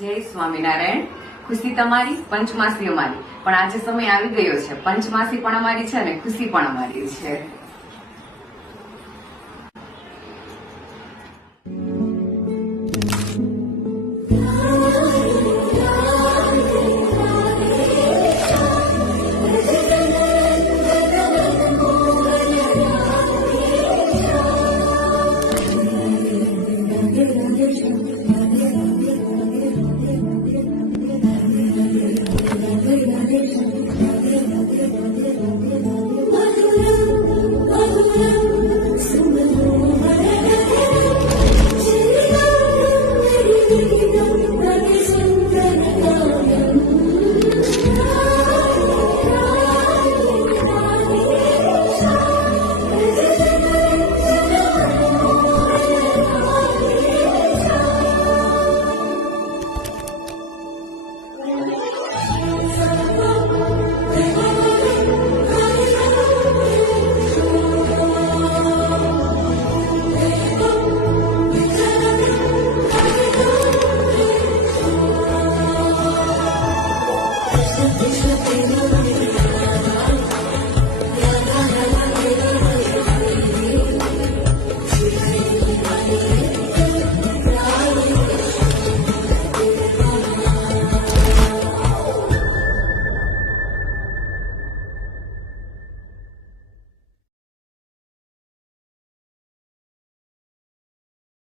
જય સ્વામિનારાયણ. ખુશી તમારી, પંચમાસી અમારી. પણ આજે સમય આવી ગયો છે, પંચમાસી પણ અમારી છે ને ખુશી પણ અમારી છે.